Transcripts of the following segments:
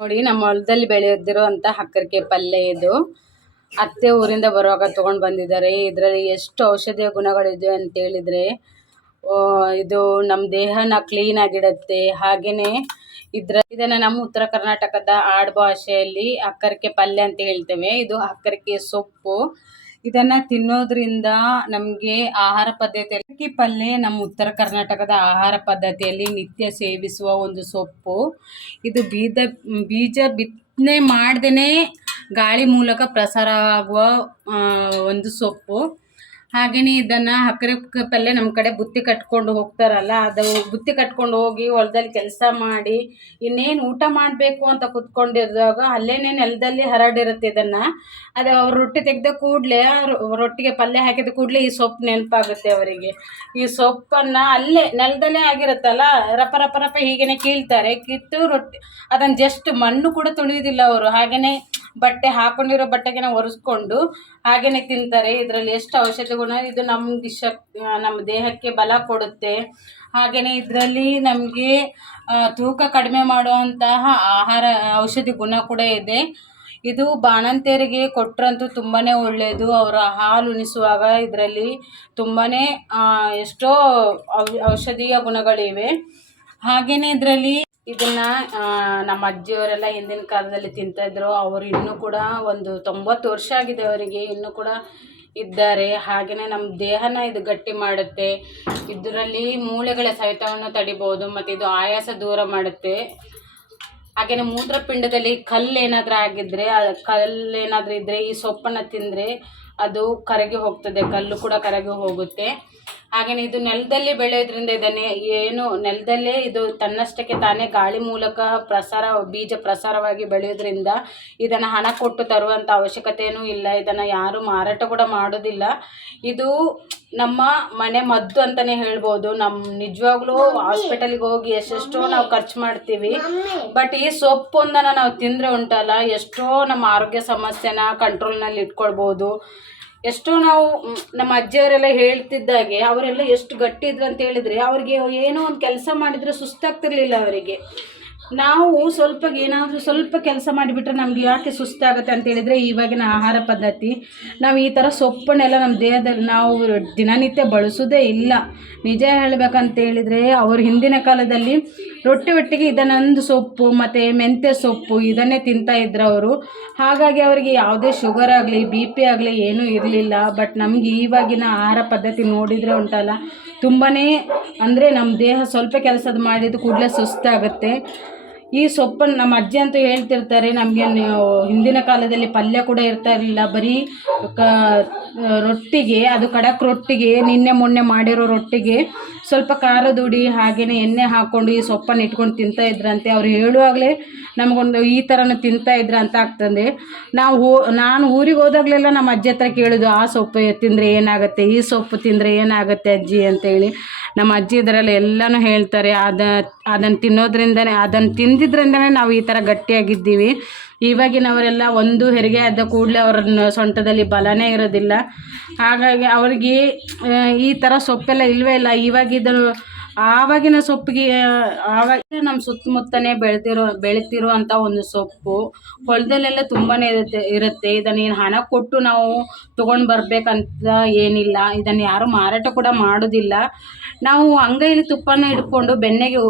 ನೋಡಿ, ನಮ್ಮ ಹೊಲದಲ್ಲಿ ಬೆಳೆದಿರುವಂತ ಹಕ್ಕರಿಕೆ ಪಲ್ಯ ಇದು. ಅತ್ತೆ ಊರಿಂದ ಬರುವಾಗ ತಗೊಂಡ್ ಬಂದಿದ್ದಾರೆ. ಇದರಲ್ಲಿ ಎಷ್ಟು ಔಷಧೀಯ ಗುಣಗಳಿದೆ ಅಂತ ಹೇಳಿದ್ರೆ ಇದು ನಮ್ಮ ದೇಹನ ಕ್ಲೀನ್ ಆಗಿಡುತ್ತೆ. ಹಾಗೇನೆ ಇದ್ರ, ಇದನ್ನ ನಮ್ಮ ಉತ್ತರ ಕರ್ನಾಟಕದ ಆಡ್ ಭಾಷೆಯಲ್ಲಿ ಹಕ್ಕರಿಕೆ ಪಲ್ಯ ಅಂತ ಹೇಳ್ತೇವೆ. ಇದು ಹಕ್ಕರಿಕೆ ಸೊಪ್ಪು. ಇದನ್ನ ತಿನ್ನೋದ್ರಿಂದ ನಮಗೆ ಆಹಾರ ಪದ್ಧತಿಯಲ್ಲಿ ಅಕ್ಕಿ ಪಲ್ಯ ನಮ್ಮ ಉತ್ತರ ಕರ್ನಾಟಕದ ಆಹಾರ ಪದ್ಧತಿಯಲ್ಲಿ ನಿತ್ಯ ಸೇವಿಸುವ ಒಂದು ಸೊಪ್ಪು. ಇದು ಬೀಜ ಬೀಜ ಬಿತ್ತನೆ ಮಾಡ್ದೇನೆ ಗಾಳಿ ಮೂಲಕ ಪ್ರಸಾರ ಆಗುವ ಒಂದು ಸೊಪ್ಪು. ಹಾಗೆಯೇ ಇದನ್ನು ಹಕ್ಕರೆ ಪಲ್ಲೆ ನಮ್ಮ ಕಡೆ ಬುತ್ತಿ ಕಟ್ಕೊಂಡು ಹೋಗ್ತಾರಲ್ಲ, ಅದು ಬುತ್ತಿ ಕಟ್ಕೊಂಡು ಹೋಗಿ ಹೊಲದಲ್ಲಿ ಕೆಲಸ ಮಾಡಿ, ಇನ್ನೇನು ಊಟ ಮಾಡಬೇಕು ಅಂತ ಕುತ್ಕೊಂಡಿರುವಾಗ ಅಲ್ಲೇನೆ ನೆಲದಲ್ಲಿ ಹರಡಿರುತ್ತೆ ಇದನ್ನು. ಅದು ಅವ್ರು ರೊಟ್ಟಿ ತೆಗೆದ ಕೂಡಲೇ ರೊಟ್ಟಿಗೆ ಪಲ್ಯ ಹಾಕಿದ ಕೂಡಲೇ ಈ ಸೊಪ್ಪು ನೆನಪಾಗುತ್ತೆ ಅವರಿಗೆ. ಈ ಸೊಪ್ಪನ್ನು ಅಲ್ಲೇ ನೆಲದಲ್ಲೇ ಆಗಿರುತ್ತಲ್ಲ, ರಪ ರಪ ರಪ ಹೀಗೇನೆ ಕೀಳ್ತಾರೆ. ಕಿತ್ತು ರೊಟ್ಟಿ ಅದನ್ನು ಜಸ್ಟ್ ಮಣ್ಣು ಕೂಡ ತುಳಿಯೋದಿಲ್ಲ ಅವರು. ಹಾಗೆಯೇ ಬಟ್ಟೆ ಹಾಕೊಂಡಿರೋ ಬಟ್ಟೆಗೆನ ಒರೆಸ್ಕೊಂಡು ಹಾಗೇನೆ ತಿಂತಾರೆ. ಇದರಲ್ಲಿ ಎಷ್ಟು ಔಷಧಿ ಗುಣ, ಇದು ನಮ್ಗೆ ಶಕ್ ನಮ್ಮ ದೇಹಕ್ಕೆ ಬಲ ಕೊಡುತ್ತೆ. ಹಾಗೆಯೇ ಇದರಲ್ಲಿ ನಮಗೆ ತೂಕ ಕಡಿಮೆ ಮಾಡುವಂತಹ ಆಹಾರ, ಔಷಧಿ ಗುಣ ಕೂಡ ಇದೆ. ಇದು ಬಾಣಂತಿಯರಿಗೆ ಕೊಟ್ಟರಂತೂ ತುಂಬಾ ಒಳ್ಳೆಯದು ಅವರ ಹಾಲು ಉಣಿಸುವಾಗ ಇದರಲ್ಲಿ ತುಂಬಾ ಎಷ್ಟೋ ಔಷಧೀಯ ಗುಣಗಳಿವೆ. ಹಾಗೆಯೇ ಇದರಲ್ಲಿ ಇದನ್ನ ನಮ್ಮ ಅಜ್ಜಿಯವರೆಲ್ಲ ಹಿಂದಿನ ಕಾಲದಲ್ಲಿ ತಿಂತಾಯಿದ್ರು ಅವರು ಇನ್ನೂ ಕೂಡ ಒಂದು ತೊಂಬತ್ತು ವರ್ಷ ಆಗಿದೆ ಅವರಿಗೆ. ಇನ್ನೂ ಕೂಡ ಇದ್ದಾರೆ. ಹಾಗೆಯೇ ನಮ್ಮ ದೇಹನ ಇದು ಗಟ್ಟಿ ಮಾಡುತ್ತೆ. ಇದರಲ್ಲಿ ಮೂಳೆಗಳ ಸಹಿತವನ್ನು ತಡಿಬೋದು, ಮತ್ತು ಇದು ಆಯಾಸ ದೂರ ಮಾಡುತ್ತೆ. ಹಾಗೆಯೇ ಮೂತ್ರಪಿಂಡದಲ್ಲಿ ಕಲ್ಲು ಏನಾದರೂ ಆಗಿದ್ದರೆ ಕಲ್ಲು ಏನಾದರೂ ಇದ್ದರೆ ಈ ಸೊಪ್ಪನ್ನು ತಿಂದರೆ ಅದು ಕರಗಿ ಹೋಗ್ತದೆ, ಕಲ್ಲು ಕೂಡ ಕರಗಿ ಹೋಗುತ್ತೆ. ಹಾಗೆಯೇ ಇದು ನೆಲದಲ್ಲಿ ಬೆಳೆಯೋದ್ರಿಂದ ಇದನ್ನೇ ಏನು ನೆಲದಲ್ಲೇ ಇದು ತನ್ನಷ್ಟಕ್ಕೆ ತಾನೇ ಗಾಳಿ ಮೂಲಕ ಪ್ರಸಾರ ಬೀಜ ಪ್ರಸಾರವಾಗಿ ಬೆಳೆಯೋದ್ರಿಂದ ಇದನ್ನು ಹಣ ಕೊಟ್ಟು ತರುವಂಥ ಅವಶ್ಯಕತೆಯೂ ಇಲ್ಲ. ಇದನ್ನು ಯಾರು ಮಾರಾಟ ಕೂಡ ಮಾಡೋದಿಲ್ಲ. ಇದು ನಮ್ಮ ಮನೆ ಮದ್ದು ಅಂತಲೇ ಹೇಳ್ಬೋದು. ನಮ್ಮ ನಿಜವಾಗ್ಲೂ ಹಾಸ್ಪಿಟಲ್ಗೆ ಹೋಗಿ ಎಷ್ಟೆಷ್ಟೋ ನಾವು ಖರ್ಚು ಮಾಡ್ತೀವಿ. ಬಟ್ ಈ ಸೊಪ್ಪೊಂದನ್ನು ನಾವು ತಿಂದರೆ ಉಂಟಲ್ಲ ಎಷ್ಟೋ ನಮ್ಮ ಆರೋಗ್ಯ ಸಮಸ್ಯೆನ ಕಂಟ್ರೋಲ್ನಲ್ಲಿ ಇಟ್ಕೊಳ್ಬೋದು. ಎಷ್ಟೋ ನಾವು ನಮ್ಮ ಅಜ್ಜಿಯವರೆಲ್ಲ ಹೇಳ್ತಿದ್ದಾಗೆ, ಅವರೆಲ್ಲ ಎಷ್ಟು ಗಟ್ಟಿ ಇದ್ರು ಅಂತ ಹೇಳಿದ್ರೆ, ಅವ್ರಿಗೆ ಏನೋ ಒಂದು ಕೆಲಸ ಮಾಡಿದರೆ ಸುಸ್ತಾಗ್ತಿರ್ಲಿಲ್ಲ ಅವರಿಗೆ. ನಾವು ಸ್ವಲ್ಪ ಏನಾದರೂ ಸ್ವಲ್ಪ ಕೆಲಸ ಮಾಡಿಬಿಟ್ರೆ ನಮ್ಗೆ ಯಾಕೆ ಸುಸ್ತಾಗುತ್ತೆ ಅಂತ ಹೇಳಿದರೆ ಇವಾಗಿನ ಆಹಾರ ಪದ್ಧತಿ. ನಾವು ಈ ಥರ ಸೊಪ್ಪನ್ನೆಲ್ಲ ನಮ್ಮ ದೇಹದಲ್ಲಿ ನಾವು ದಿನನಿತ್ಯ ಬಳಸೋದೇ ಇಲ್ಲ. ನಿಜ ಹೇಳಬೇಕಂತ ಹೇಳಿದರೆ ಅವರು ಹಿಂದಿನ ಕಾಲದಲ್ಲಿ ರೊಟ್ಟಿ ಒಟ್ಟಿಗೆ ಇದನ್ನೊಂದು ಸೊಪ್ಪು, ಮತ್ತು ಮೆಂತ್ಯ ಸೊಪ್ಪು ಇದನ್ನೇ ತಿಂತಾ ಇದ್ರು ಅವರು. ಹಾಗಾಗಿ ಅವರಿಗೆ ಯಾವುದೇ ಶುಗರ್ ಆಗಲಿ ಬಿ ಪಿ ಆಗಲಿ ಏನೂ ಇರಲಿಲ್ಲ. ಬಟ್ ನಮ್ಗೆ ಇವಾಗಿನ ಆಹಾರ ಪದ್ಧತಿ ನೋಡಿದರೆ ಉಂಟಲ್ಲ ತುಂಬಾ ಅಂದರೆ ನಮ್ಮ ದೇಹ ಸ್ವಲ್ಪ ಕೆಲಸದ ಮಾಡಿದ ಕೂಡಲೇ ಸುಸ್ತಾಗುತ್ತೆ. ಈ ಸೊಪ್ಪನ್ನು ನಮ್ಮ ಅಜ್ಜಿ ಅಂತೂ ಹೇಳ್ತಿರ್ತಾರೆ, ನಮಗೆ ಹಿಂದಿನ ಕಾಲದಲ್ಲಿ ಪಲ್ಯ ಕೂಡ ಇರ್ತಾ ಇರಲಿಲ್ಲ. ಬರೀ ರೊಟ್ಟಿಗೆ, ಅದು ಖಡಕ್ ರೊಟ್ಟಿಗೆ, ನಿನ್ನೆ ಮೊನ್ನೆ ಮಾಡಿರೋ ರೊಟ್ಟಿಗೆ ಸ್ವಲ್ಪ ಖಾರದ ಹುಡಿ ಹಾಗೆಯೇ ಎಣ್ಣೆ ಹಾಕ್ಕೊಂಡು ಈ ಸೊಪ್ಪನ್ನು ಇಟ್ಕೊಂಡು ತಿಂತಾ ಇದ್ರಂತೆ. ಅವ್ರು ಹೇಳುವಾಗಲೇ ನಮಗೊಂದು ಈ ಥರನೂ ತಿಂತಾ ಇದ್ರ ಅಂತ ಆಗ್ತದೆ. ನಾವು ಹೋ, ನಾನು ಊರಿಗೆ ಹೋದಾಗಲೆಲ್ಲ ನಮ್ಮ ಅಜ್ಜಿ ಹತ್ರ ಕೇಳೋದು, ಆ ಸೊಪ್ಪು ತಿಂದರೆ ಏನಾಗುತ್ತೆ? ಈ ಸೊಪ್ಪು ತಿಂದರೆ ಏನಾಗುತ್ತೆ ಅಜ್ಜಿ? ಅಂತೇಳಿ. ನಮ್ಮ ಅಜ್ಜಿ ಇದರಲ್ಲಿ ಎಲ್ಲನೂ ಹೇಳ್ತಾರೆ, ಅದ ಅದನ್ನು ತಿನ್ನೋದ್ರಿಂದನೇ ಅದನ್ನು ತಿಂದಿದ್ರಿಂದನೇ ನಾವು ಈ ಥರ ಗಟ್ಟಿಯಾಗಿದ್ದೀವಿ. ಇವಾಗಿನವರೆಲ್ಲ ಒಂದು ಹೆರಿಗೆ ಆದ ಕೂಡಲೇ ಅವ್ರ ಸೊಂಟದಲ್ಲಿ ಬಲನೇ ಇರೋದಿಲ್ಲ. ಹಾಗಾಗಿ ಅವ್ರಿಗೆ ಈ ಥರ ಸೊಪ್ಪೆಲ್ಲ ಇಲ್ಲವೇ ಇಲ್ಲ. ಇವಾಗಿದ್ದ, ಆವಾಗಿನ ಸೊಪ್ಪಿಗೆ ಆವಾಗ ನಮ್ಮ ಸುತ್ತಮುತ್ತನೇ ಬೆಳೆದಿರೋ ಬೆಳಿತಿರುವಂಥ ಒಂದು ಸೊಪ್ಪು ಹೊಲದಲ್ಲೆಲ್ಲ ತುಂಬಾ ಇರುತ್ತೆ ಇರುತ್ತೆ. ಇದನ್ನು ಏನು ಹಣ ಕೊಟ್ಟು ನಾವು ತೊಗೊಂಡು ಬರಬೇಕಂತ ಏನಿಲ್ಲ. ಇದನ್ನು ಯಾರು ಮಾರಾಟ ಕೂಡ ಮಾಡೋದಿಲ್ಲ. ನಾವು ಅಂಗೈಲಿ ತುಪ್ಪನ ಇಟ್ಕೊಂಡು ಬೆಣ್ಣೆಗೆ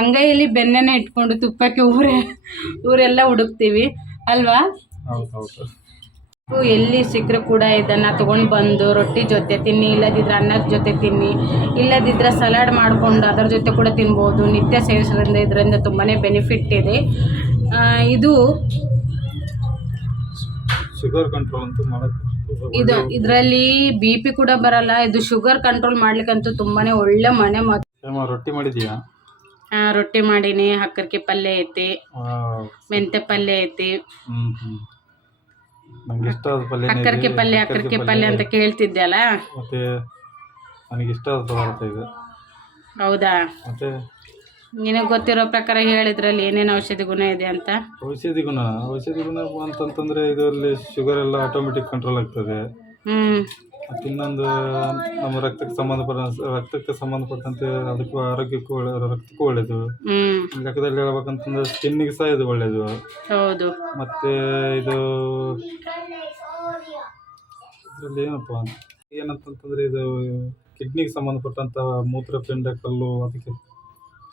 ಅಂಗೈಯಲ್ಲಿ ಬೆನ್ನೆನೆ ಇಟ್ಕೊಂಡು ತುಪ್ಪಕ್ಕೆ ಊರೆ ಊರೆಲ್ಲ ಹುಡುಕ್ತೀವಿ ಅಲ್ವಾ? ಎಲ್ಲಿ ಸಿಕ್ಕರೂ ಕೂಡ ಇದನ್ನು ತಗೊಂಡು ಬಂದು ರೊಟ್ಟಿ ಜೊತೆ ತಿನ್ನಿ ಇಲ್ಲದಿದ್ದರೆ ಅನ್ನದ ಜೊತೆ ತಿನ್ನಿ ಇಲ್ಲದಿದ್ದರೆ ಸಲಾಡ್ ಮಾಡಿಕೊಂಡು ಅದರ ಜೊತೆ ಕೂಡ ತಿನ್ಬೋದು. ನಿತ್ಯ ಸೇವಿಸೋದ್ರಿಂದ ಇದರಿಂದ ತುಂಬಾ ಬೆನಿಫಿಟ್ ಇದೆ. ಇದು ಶುಗರ್ ಕಂಟ್ರೋಲ್ ಅಂತೂ ಇದು ಇದರಲ್ಲಿ ಬಿ ಪಿ ಕೂಡ ಬರಲ್ಲ. ಇದು ಶುಗರ್ ಕಂಟ್ರೋಲ್ ಮಾಡ್ಲಿಕ್ಕಂತೂ ತುಂಬಾನೇ ಒಳ್ಳೆ ಮನೆ ರೊಟ್ಟಿ ಮಾಡಿದೀಯಾ ರೊಟ್ಟಿ ಮಾಡೀನಿ ಹಕ್ಕರ್ಕಿ ಪಲ್ಯ ಐತಿ ಮೆಂತೆ ಮೆಂತ್ಯ ಪಲ್ಯ ಐತಿ. ಹ್ಮ್ ಹ್ಮ್. ನಂಗೆ ಇಷ್ಟ ಆದ ಪಲ್ಯ ಹಕ್ಕರ್ಕಿ ಪಲ್ಯ ಹಕ್ಕರ್ಕಿ ಪಲ್ಯ ಅಂತ ಕೇಳ್ತಿದ್ದೆ ಅಲ್ಲ ಮತ್ತೆ ನನಗೆ ಇಷ್ಟ ಆದ ಪದಾರ್ಥ ಇದು. ಹೌದಾ? ಮತ್ತೆ? ನಿನಗೆ ಗೊತ್ತಿರೋ ಪ್ರಕಾರ ಹೇಳಿದ್ರಲ್ಲಿ ಏನೇನು ಔಷಧಿ ಗುಣ ಇದೆ ಅಂತ? ಔಷಧಿ ಗುಣ. ಔಷಧಿ ಗುಣ ಅಂತಂತಂದ್ರೆ ಇದರಲ್ಲಿ ಶುಗರ್ ಎಲ್ಲ ಆಟೋಮೆಟಿಕ್ ಕಂಟ್ರೋಲ್ ಆಗ್ತದೆ. ಹ್ಮ್. ಮತ್ತು ಇನ್ನೊಂದು ನಮ್ಮ ರಕ್ತಕ್ಕೆ ಸಂಬಂಧಪಟ್ಟ ರಕ್ತಕ್ಕೆ ಸಂಬಂಧಪಟ್ಟಂತೆ ಅದಕ್ಕೂ ಆರೋಗ್ಯಕ್ಕೂ ಒಳ್ಳೆ ರಕ್ತಕ್ಕೂ ಒಳ್ಳೇದು ಲೆಕ್ಕದಲ್ಲಿ ಹೇಳ್ಬೇಕಂತಂದ್ರೆ ಸ್ಕಿನ್ನಿಗೆ ಸಹ ಇದು ಒಳ್ಳೇದು ಹೌದು. ಮತ್ತು ಇದು ಇದರಲ್ಲಿ ಏನಪ್ಪ ಏನಂತಂತಂದ್ರೆ ಇದು ಕಿಡ್ನಿಗೆ ಸಂಬಂಧಪಟ್ಟಂಥ ಮೂತ್ರಪಿಂಡ ಕಲ್ಲು ಅದಕ್ಕೆ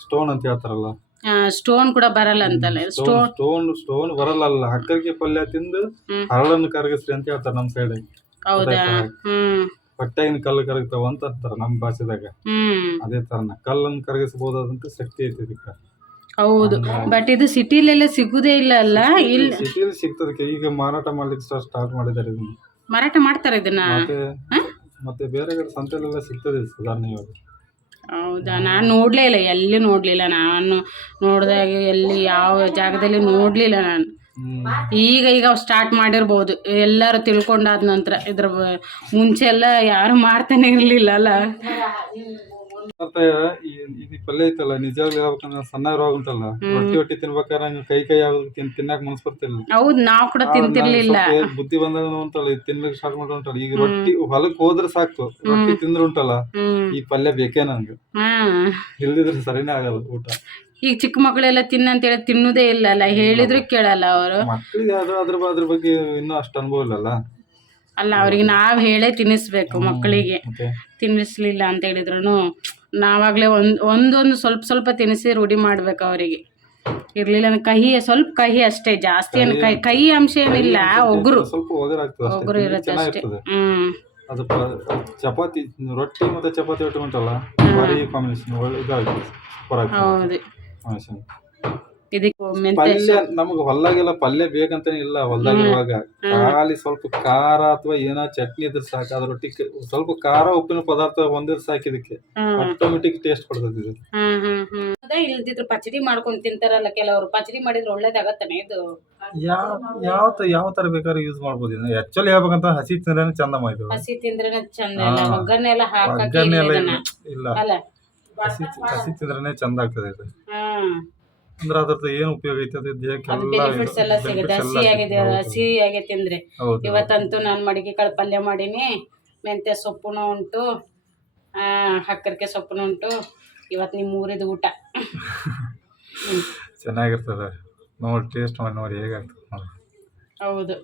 ಸ್ಟೋನ್ ಅಂತ ಹೇಳ್ತಾರಲ್ಲ. ಸ್ಟೋನ್ ಕೂಡ ಬರಲ್ಲ ಅಂತಲ್ಲ. ಸ್ಟೋನ್ ಸ್ಟೋನ್ ಸ್ಟೋನ್ ಬರಲ್ಲ ಅಲ್ಲ. ಹಕ್ಕರಿಗೆ ಪಲ್ಯ ತಿಂದು. ಹರಳನ್ನು ಕರಗಿಸ್ರಿ ಅಂತ ಹೇಳ್ತಾರೆ ನಮ್ಮ ಸೈಡ್ ಹೌದಾ? ಹ್ಮ್. ಹೊಟ್ಟೆಗಿನ ಕಲ್ಲು ಕರಗ್ತಾವ ಅಂತ ಅಂತಾರ ನಮ್ಮ ಭಾಷೆದಾಗ. ಹ್ಮ್. ಅದೇ ತರನ. ಕಲ್ಲನ್ನು ಕರಗಿಸಬಹುದಾದಂತ ಶಕ್ತಿ ಐತಿ ಇದಕ್ಕೆ. ಹೌದು. ಬಟ್ ಇದು ಸಿಟಿಲೆಲ್ಲ ಸಿಗುದೇ ಇಲ್ಲ ಅಲ್ಲ? ಇಲ್ಲಿ ಸಿಟಿಯಲ್ಲಿ ಸಿಗ್ತದಕ್ಕೆ. ಈಗ ಮಾರಾಟ ಮಾಡ್ಲಿಕ್ಕೆ ಸ್ಟಾರ್ಟ್ ಮಾಡಿದ್ದಾರೆ ಇದನ್ನ. ಮಾರಾಟ ಮಾಡ್ತಾರೆ ಇದನ್ನ? ಮತ್ತೆ ಮತ್ತೆ ಬೇರೆ ಕಡೆ ಸಂತೆಲೆಲ್ಲ ಸಿಗ್ತದೆ ಸುಧಾರಣೆ ಇವಾಗ. ಹೌದಾ? ನಾನು ನೋಡಲೇ ಇಲ್ಲ. ಎಲ್ಲಿ ನೋಡಲಿಲ್ಲ ನಾನು. ನೋಡಿದಾಗ ಎಲ್ಲಿ ಯಾವ ಜಾಗದಲ್ಲಿ ನೋಡಲಿಲ್ಲ ನಾನು. ಈಗ ಈಗ ಸ್ಟಾರ್ಟ್ ಮಾಡಿರ್ಬೋದು. ಎಲ್ಲರೂ ತಿಳ್ಕೊಂಡಾದ ನಂತರ ಇದ್ರ ಮುಂಚೆ ಎಲ್ಲ ಯಾರು ಮಾಡ್ತಾನೆ ಇರಲಿಲ್ಲ ಅಲ್ಲ ಪಲ್ಯ ಐತಲ್ಲ ನಿಜವಾಗ್ಲೂ ಹೇಳ್ಬೇಕಂದ್ರೆ ಸಣ್ಣ ಉಂಟಲ್ಲ ರೊಟ್ಟಿ ಹೊಟ್ಟಿ ತಿನ್ಬೇಕಾದ್ರೆ ಹಂಗೆ ಕೈ ಕೈ ಆಗೋದು ತಿನ್ ತಿನ್ನಕ್ ಮನ್ಸ್ ಬರ್ತಿಲ್ಲ. ಹೌದು ನಾವು ಕೂಡ ತಿಂತಿರ್ಲಿಲ್ಲ. ಬುದ್ಧಿ ಬಂದಾಗ ಉಂಟಲ್ಲ ತಿನ್ಲಿಕ್ಕೆ ಸ್ಟಾರ್ಟ್ ಮಾಡಿ ಉಂಟಲ್ಲ. ಈಗ ರೊಟ್ಟಿ ಹೊಲಕ್ ಹೋದ್ರೆ ಸಾಕು ರೊಟ್ಟಿ ತಿಂದ್ರೆ ಉಂಟಲ್ಲ ಈ ಪಲ್ಯ ಬೇಕೇ ನಂಗೆ. ಇಲ್ದಿದ್ರೆ ಸರಿನೇ ಆಗಲ್ಲ ಊಟ. ಈಗ ಚಿಕ್ಕ ಮಕ್ಕಳೆಲ್ಲ ತಿನ್ನಂತೇಳಿ ತಿನ್ನುದೇ ಇಲ್ಲ. ಅಲ್ಲ ಹೇಳಿದ್ರು ಕೇಳಲ್ಲ ಅವರು. ಮಕ್ಕಳಿಗೆ ಅದು ಅದ್ರ ಅದ್ರ ಬಗ್ಗೆ ಇನ್ನೂ ಅಷ್ಟು ಅನುಭವ ಇಲ್ಲಲ್ಲ? ಅಲ್ಲ ಅವ್ರಿಗೆ ನಾವು ಹೇಳೇ ತಿನ್ನಿಸ್ಬೇಕು ಮಕ್ಕಳಿಗೆ. ತಿನ್ನಿಸ್ಲಿಲ್ಲ ಅಂತ ಹೇಳಿದ್ರು ನಾವಾಗಲೇ ಒಂದು ಒಂದೊಂದು ಸ್ವಲ್ಪ ಸ್ವಲ್ಪ ತಿನ್ನಿಸಿ ರೂಢಿ ಮಾಡ್ಬೇಕು ಅವರಿಗೆ. ಇರ್ಲಿಲ್ಲ ಅಂದ್ರೆ ಕಹಿ ಸ್ವಲ್ಪ ಕಹಿ ಅಷ್ಟೇ ಜಾಸ್ತಿ ಏನು ಕಹಿ ಕಹಿ ಅಂಶ ಏನಿಲ್ಲ ಒಗ್ರು. ಒಗ್ರು ಇರುತ್ತೆ ಅಷ್ಟೇ. ಹ್ಮ್. ಅದು ಚಪಾತಿ ರೊಟ್ಟಿ ಮತ್ತೆ ಚಪಾತಿ ರೊಟ್ಟಿ ಉಂಟಲ್ಲ? ಕಾಂಬಿನೇಷನ್ ಒಳ್ಳೆ ಸೂಪರ್ ಇದಕ್ಕೆ ಮೆಂತೆ ಪಲ್ಯ ನಮಗೆ ಹೊಲ್ದಾಗೆಲ್ಲ ಪಲ್ಯ ಬೇಕಂತಾನೆ ಇಲ್ಲ ಹೊಲ್ದಾಗಿರುವಾಗ. ಖಾಲಿ ಸ್ವಲ್ಪ ಖಾರ ಅಥವಾ ಏನೋ ಚಟ್ನಿ ಇದ್ರೆ ಸಾಕ ಅದ್ರ ರೊಟ್ಟಿ ಸ್ವಲ್ಪ ಖಾರ ಉಪ್ಪಿನ ಪದಾರ್ಥ ಒಂದಿರ್ ಸಾಕು ಇದಕ್ಕೆ. ಆಟೋಮೆಟಿಕ್ ಟೇಸ್ಟ್ ಕೊಡ್ತದೆ ಇದು. ಹ್ಮ್ ಹ್ಮ್ ಹ್ಮ್. ಅದೇ ಇಲ್ದಿದ್ರು ಪಚಡಿ ಮಾಡ್ಕೊಂಡ್ ತಿಂತಾರಲ್ಲ ಕೆಲವರು ಪಚಡಿ ಮಾಡಿದ್ರೆ ಒಳ್ಳೇದಾಗತ್ತಾನೆ ಇದು? ಯಾವ ಯಾವ ತ- ಯಾವ ತರ ಬೇಕಾದ್ರೂ ಯೂಸ್ ಮಾಡ್ಬೋದು ಇದನ್ನ. ಆಕ್ಚುಲಿ ಹೇಳ್ಬೇಕಂತ ಹಸಿ ತಿಂದ್ರೆ ಚಂದ ಮಾಡಿದ್ರು ಹಸಿ ತಿಂದ್ರೇನೆ ಚಂದ ಇಲ್ಲ ಹಾ. ಒಗ್ಗರಣೆ ಎಲ್ಲ ಹಾಕಕ್ಕೆ ಒಗ್ಗರಣೆ ಇಲ್ಲ. ಅಲ್ಲ ಹಸಿ ಹಸಿ ತಿಂದ್ರೆ ಚಂದ ಆಗ್ತದೆ ಹ್ಮ್ ಅಂದ್ರೆ ಅದ್ರದ್ದು ಏನು ಉಪಯೋಗ ಐತೆ ಅದು ಅದು ದೇಹಕ್ಕೆಲ್ಲ ಬೆನಿಫಿಟ್ಸ್ ಎಲ್ಲ ಸಿಗುತ್ತೆ. ಹಸಿ ಆಗಿದೆ ಹಸಿ ಆಗಿ ತಿಂದ್ರೆ ಹೌದು. ಇವತ್ತಂತೂ ನಾನು ಮಡಿಕೆ ಕಾಳು ಪಲ್ಯ ಮಾಡೀನಿ. ಮೆಂತ್ಯ ಸೊಪ್ಪುನು ಉಂಟು. ಆ, ಹಕ್ಕರಿಕೆ ಸೊಪ್ಪುನು ಉಂಟು. ಇವತ್ತು ನಿಮ್ಮ ಊರಿದ ಊಟ. ಚೆನ್ನಾಗಿರ್ತದೆ. ನೋಡಿ ಟೇಸ್ಟ್ ಮಾಡಿ ನೋಡಿ ಹೇಗಾಗ್ತದೆ ನೋಡಿ. ಹೌದು.